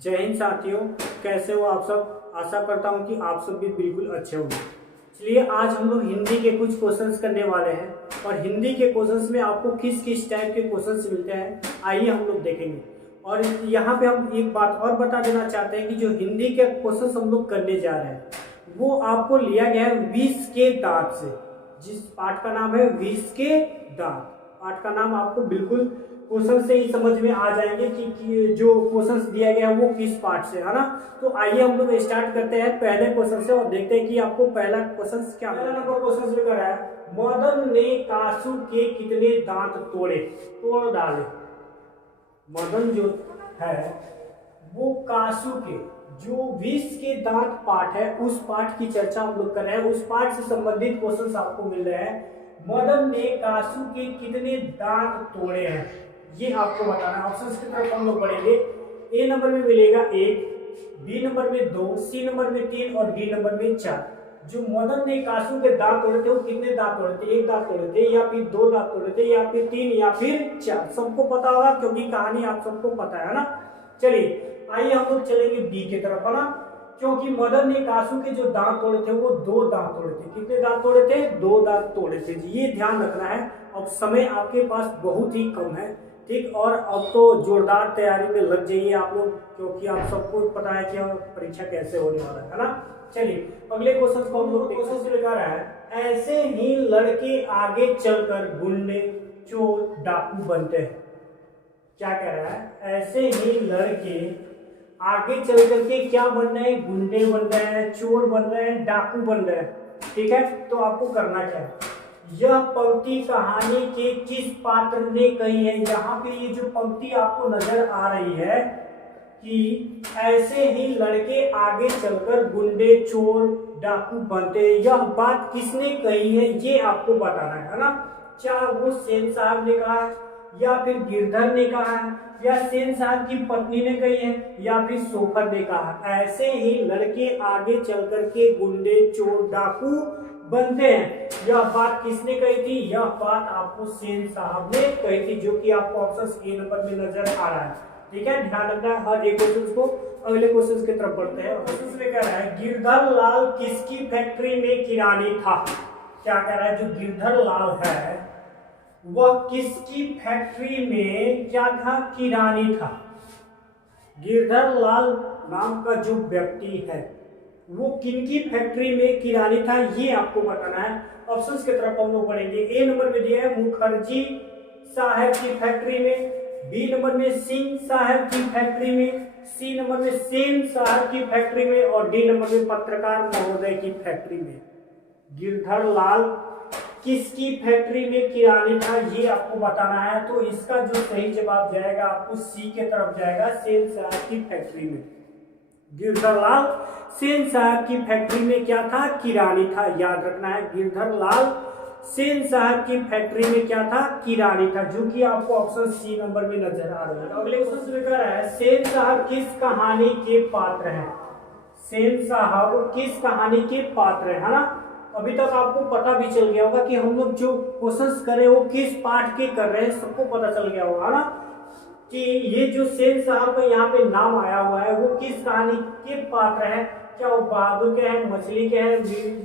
जय हिंद साथियों, कैसे हो आप सब। आशा करता हूँ कि आप सब भी बिल्कुल अच्छे होंगे। चलिए आज हम लोग हिंदी के कुछ क्वेश्चंस करने वाले हैं और हिंदी के क्वेश्चंस में आपको किस किस टाइप के क्वेश्चंस मिलते हैं आइए हम लोग देखेंगे। और यहाँ पे हम एक बात और बता देना चाहते हैं कि जो हिंदी के क्वेश्चंस हम लोग करने जा रहे हैं वो आपको लिया गया है 20 के दांत से। जिस पाठ का नाम है 20 के दांत, पाठ का नाम आपको बिल्कुल क्वेश्चन से ही समझ में आ जाएंगे कि जो क्वेश्चंस दिया गया है वो किस पार्ट से है ना। तो आइए हम लोग स्टार्ट करते हैं पहले क्वेश्चन से और देखते हैं कि आपको पहला क्वेश्चन क्या। पहला नंबर क्वेश्चन लेकर आया, मदन ने कासू के कितने दांत तोड़ डाले। मदन जो है वो कासू के जो 20 के दांत पाठ है उस पाठ की चर्चा हम लोग कर रहे हैं। उस पाठ से संबंधित क्वेश्चंस आपको मिल रहे हैं। मदन ने कासू के कितने दांत तोड़े हैं ये आपको बताना है। ऑप्शंस की तरफ हम लोग बढ़ेंगे। ए नंबर में मिलेगा 1, बी नंबर में 2, सी नंबर में 3 और डी नंबर में 4। जो मदन ने कासू के दांत तोड़े थे वो कितने दांत तोड़े थे, 1 दांत तोड़े थे या फिर 2 दांत तोड़े थे या फिर 3 या फिर 4। सबको पता होगा क्योंकि कहानी आप सबको पता है ना। चलिए आइए हम लोग चलेंगे बी की तरफ है ना, क्योंकि मदन ने कासू के जो दांत तोड़े थे वो 2 दांत तोड़े थे। कितने दांत तोड़े थे, 2 दांत तोड़े थे। ये ध्यान रखना है। अब समय आपके पास बहुत ही कम है, ठीक। और अब तो जोरदार तैयारी में लग जाइए आप लोग, क्योंकि आप सबको पता है कि परीक्षा कैसे होने वाला है ना। चलिए अगले क्वेश्चन को हम लोग क्वेश्चन से लेकर आए हैं, ऐसे ही लड़के आगे चलकर गुंडे चोर डाकू बनते हैं। क्या कह रहा है, ऐसे ही लड़के आगे चल करके क्या बन रहे हैं, गुंडे बन रहे हैं, चोर बन रहे हैं, डाकू बन रहे हैं। ठीक है, तो आपको करना क्या है, यह पंक्ति कहानी के किस पात्र ने कही है। यहाँ पे ये जो पंक्ति आपको नजर आ रही है कि ऐसे ही लड़के आगे चलकर गुंडे चोर डाकू बनते, यह बात किसने कही है ये आपको बताना है ना। चाहे वो सेन साहब ने कहा या फिर गिरधर ने कहा है या सेन साहब की पत्नी ने कही है या फिर सोफर ने कहा। ऐसे ही लड़के आगे चल करके गुंडे चोर डाकू बनते हैं, यह बात किसने कही थी, यह बात आपको सेन साहब ने कही थी, जो कि आपको ऑप्शन ए नंबर में नजर आ रहा है। ठीक है, ध्यान रखना है हर एक क्वेश्चन को। अगले क्वेश्चन की तरफ बढ़ते हैं। क्वेश्चन लेकर आया है, गिरधर लाल किसकी फैक्ट्री में किरानी था। क्या कह रहा है, जो गिरधर लाल है वह किसकी फैक्ट्री में क्या था, किरानी था। गिरधर लाल नाम का जो व्यक्ति है वो किनकी फैक्ट्री में किरानी था ये आपको बताना है। ऑप्शंस की तरफ हम लोग पढ़ेंगे। ए नंबर में दिया है मुखर्जी साहब की फैक्ट्री में, बी नंबर में सिंह साहब की फैक्ट्री में, सी नंबर में सेन साहब की फैक्ट्री में और डी नंबर में पत्रकार महोदय की फैक्ट्री में। गिरधर लाल किसकी फैक्ट्री में किरानी था ये आपको बताना है। तो इसका जो सही जवाब जाएगा आपको सी के तरफ जाएगा, सेन साहब की फैक्ट्री में। गिरधर लाल सेन साहब की फैक्ट्री में क्या था, किरानी था। याद रखना है, गिरधर लाल सेन साहब की फैक्ट्री में क्या था, किरानी था, जो कि आपको ऑप्शन सी नंबर में नजर आ रहा है। अगले क्वेश्चन लेकर है, सेन साहब किस कहानी के पात्र हैं। सेन साहब किस कहानी के पात्र है ना। अभी तक आपको पता भी चल गया होगा कि हम लोग जो क्वेश्चंस कर रहे हैं वो किस पार्ट के कर रहे हैं, सबको पता चल गया होगा ना कि ये जो सेन साहब का यहाँ पे नाम आया हुआ है वो किस कहानी के पात्र है। क्या वो बहादुर के हैं, मछली के हैं,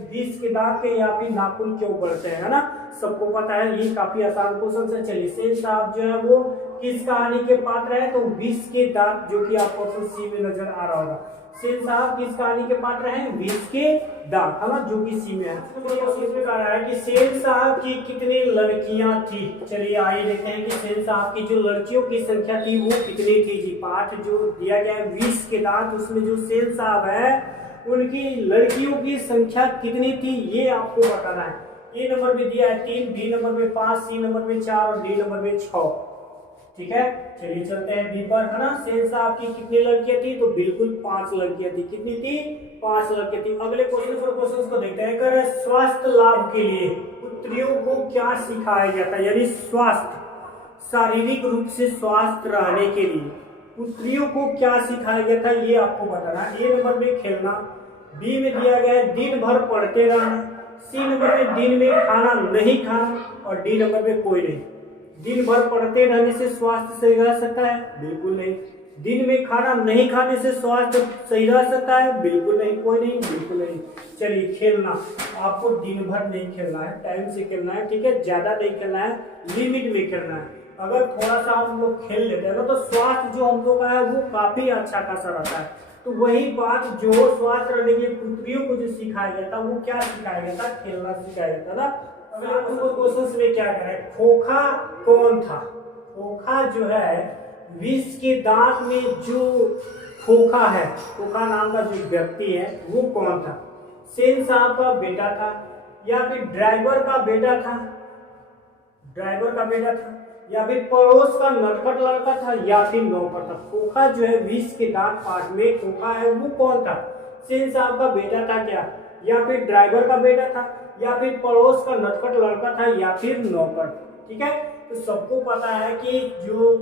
20 के दांत के या फिर नाखून के बढ़ते हैं ना। सबको पता है, ये काफी आसान क्वेश्चन है। चलिए सेन साहब जो है वो किस कहानी के पात्र है, तो 20 के दांत, जो कि आपको ऑप्शन सी में नजर आ रहा होगा। सेन साहब किस कहानी के पात्र हैं, 20 के दांत है ना, जो कि सी में है। इसमें कह रहा है कि सेन साहब की कितनी लड़कियां थी। चलिए आइए देखते हैं कि सेन साहब की जो लड़कियों की संख्या थी वो कितनी थी जी। पाठ जो दिया गया है 20 के दांत, उसमें जो सेन साहब है उनकी लड़कियों की संख्या कितनी थी ये आपको बताना है। ए नंबर में दिया है 3, बी नंबर में 5, सी नंबर में 4 और डी नंबर में 6। ठीक है, चलिए चलते हैं बी पर है ना। सेन साहब की कितनी लड़कियां थी, तो बिल्कुल 5 लड़कियां थी। कितनी थी, 5 लड़कियां थी। अगले क्वेश्चन को देखते हैं। कर स्वास्थ्य लाभ के लिए पुत्रियों को क्या सिखाया जाता है, यानी स्वास्थ्य, शारीरिक रूप से स्वस्थ रहने के लिए पुत्रियों को क्या सिखाया गया था ये आपको बताना है। ए नंबर में खेलना, बी में दिया गया है दिन भर पढ़ते रहना, सी नंबर में दिन में खाना नहीं खाना और डी नंबर में कोई नहीं। दिन भर पढ़ते रहने से स्वास्थ्य सही रह सकता है, बिल्कुल नहीं। दिन में खाना नहीं खाने से स्वास्थ्य सही रह सकता है? बिल्कुल नहीं, कोई नहीं, बिल्कुल नहीं। चलिए, खेलना, आपको दिन भर नहीं खेलना है, टाइम से खेलना है, ठीक है, ज्यादा नहीं खेलना है, लिमिट में खेलना है। अगर थोड़ा सा हम लोग खेल लेते हैं ना तो स्वास्थ्य जो हम लोग का है वो काफी अच्छा खासा रहता है। तो वही बात जो स्वास्थ्य रहने के पुत्रियों को जो सिखाया गया था वो क्या सिखाया गया था? खेलना सिखाया गया था ना। अगले क्वेश्चन में क्या करें, खोखा कौन था? खोखा जो है विष के दांत में जो खोखा है, खोखा नाम का जो व्यक्ति है वो कौन था? सेन साहब का बेटा था, या फिर ड्राइवर का बेटा था, ड्राइवर का बेटा था, या फिर पड़ोस का नटखट लड़का था, या फिर नौकर था? खोखा जो है विष के दांत पार्ट में खोखा है वो कौन था? सेन साहब का बेटा था क्या, या फिर ड्राइवर का बेटा था, या फिर पड़ोस का नटखट लड़का था, या फिर नौकर? ठीक है, तो सबको पता है कि जो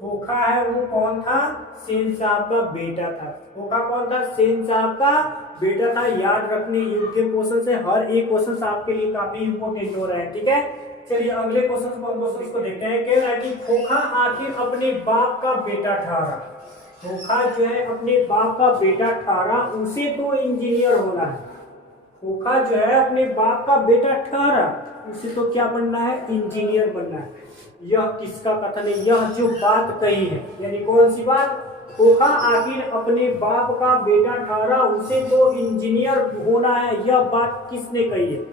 खोखा है वो कौन था? सेन साहब का बेटा था। खोखा कौन था? सेन साहब का बेटा था। याद रखने योग्य क्वेश्चन से, हर एक क्वेश्चन आपके लिए काफी इंपोर्टेंट हो रहा है, ठीक है। चलिए अगले क्वेश्चन को देखते हैं। कह रहा है कि खोखा आखिर अपने बाप का बेटा ठहरा। खोखा जो है अपने बाप का बेटा ठहरा, उसे तो इंजीनियर होना है। खोखा जो है अपने बाप का बेटा ठहरा, उसे तो क्या बनना है? इंजीनियर बनना है। यह किसका कथन है? यह जो बात कही है, यानी कौन सी बात? खोखा आखिर अपने बाप का बेटा ठहरा, उसे तो इंजीनियर होना है। यह बात किसने कही है?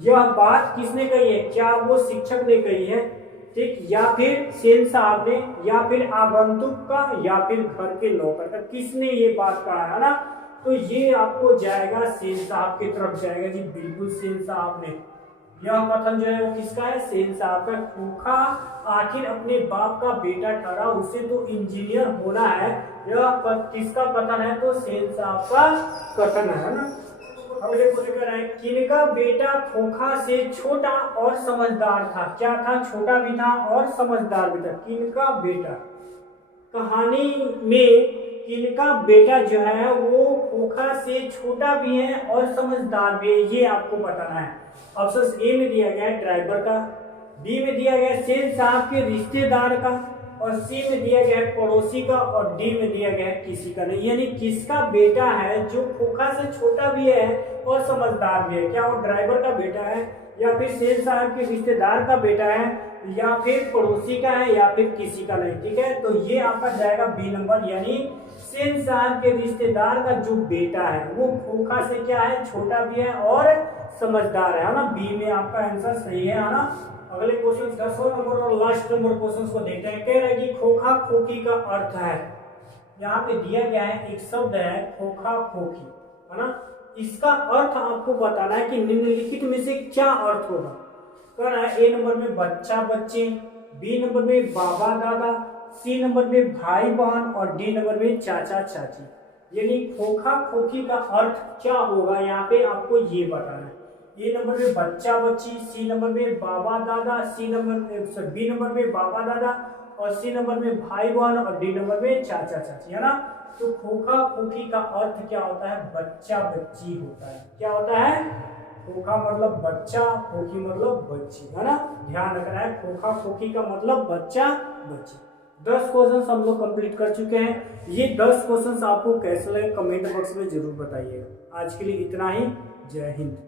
यह बात किसने कही है? क्या वो शिक्षक ने कही है, ठीक, या फिर सेन साहब ने, या फिर आगंतुक का, या फिर घर के नौकर का? किसने ये बात कहा है ना? तो ये आपको जाएगा सेन साहब की तरफ जाएगा जी, बिल्कुल सेन साहब ने। यह कथन जो है वो किसका है? सेन साहब का। खोखा आखिर अपने बाप का बेटा ठहरा, उसे तो इंजीनियर होना है, यह किसका कथन है? तो सेन साहब का कथन है ना। अगले क्वेश्चन कह रहे हैं, किनका बेटा खोखा से छोटा और समझदार था? क्या था? छोटा भी था और समझदार भी था। किनका बेटा? कहानी में किनका बेटा जो है वो खोखा से छोटा भी है और समझदार भी है, ये आपको बताना है। ऑप्शन ए में दिया गया है ड्राइवर का, बी में दिया गया है सेन साहब के रिश्तेदार का, और सी में दिया गया है पड़ोसी का, और डी में दिया गया है किसी का नहीं। यानी किसका बेटा है जो खोखा से छोटा भी है और समझदार भी है? क्या वो ड्राइवर का बेटा है, या फिर सेन साहब के रिश्तेदार का बेटा है, या फिर पड़ोसी का है, या फिर किसी का नहीं? ठीक है, तो ये आपका जाएगा बी नंबर, यानी सेन साहब के रिश्तेदार का जो बेटा है वो खोखा से क्या है? छोटा भी है और समझदार है ना। बी में आपका आंसर सही है ना। अगले क्वेश्चन 10वां नंबर और लास्ट नंबर क्वेश्चन को देखते हैं। कह रहा है कि खोखा खोखी का अर्थ है, यहाँ पे दिया गया है एक शब्द है खोखा खोखी, है ना। इसका अर्थ आपको बताना है कि निम्नलिखित में से क्या अर्थ होगा। कह रहा है ए नंबर में बच्चा बच्चे, बी नंबर में बाबा दादा, सी नंबर में भाई बहन, और डी नंबर में चाचा चाची। यानी खोखा खोखी का अर्थ क्या होगा यहाँ पे आपको ये बताना है। ए नंबर में बच्चा बच्ची, सी नंबर में बाबा दादा, बी नंबर में बाबा दादा, और सी नंबर में भाई बहन, और डी नंबर में चाचा चाची, है ना। तो खोखा खोखी का अर्थ क्या होता है? बच्चा बच्ची होता है। क्या होता है? खोखा मतलब बच्चा, खोखी मतलब बच्ची, है ना। ध्यान रखना है, खोखा खोखी का मतलब बच्चा बच्ची। 10 क्वेश्चंस हम लोग कंप्लीट कर चुके हैं। ये 10 क्वेश्चंस आपको कैसे लगे कमेंट बॉक्स में जरूर बताइएगा। आज के लिए इतना ही। जय हिंद।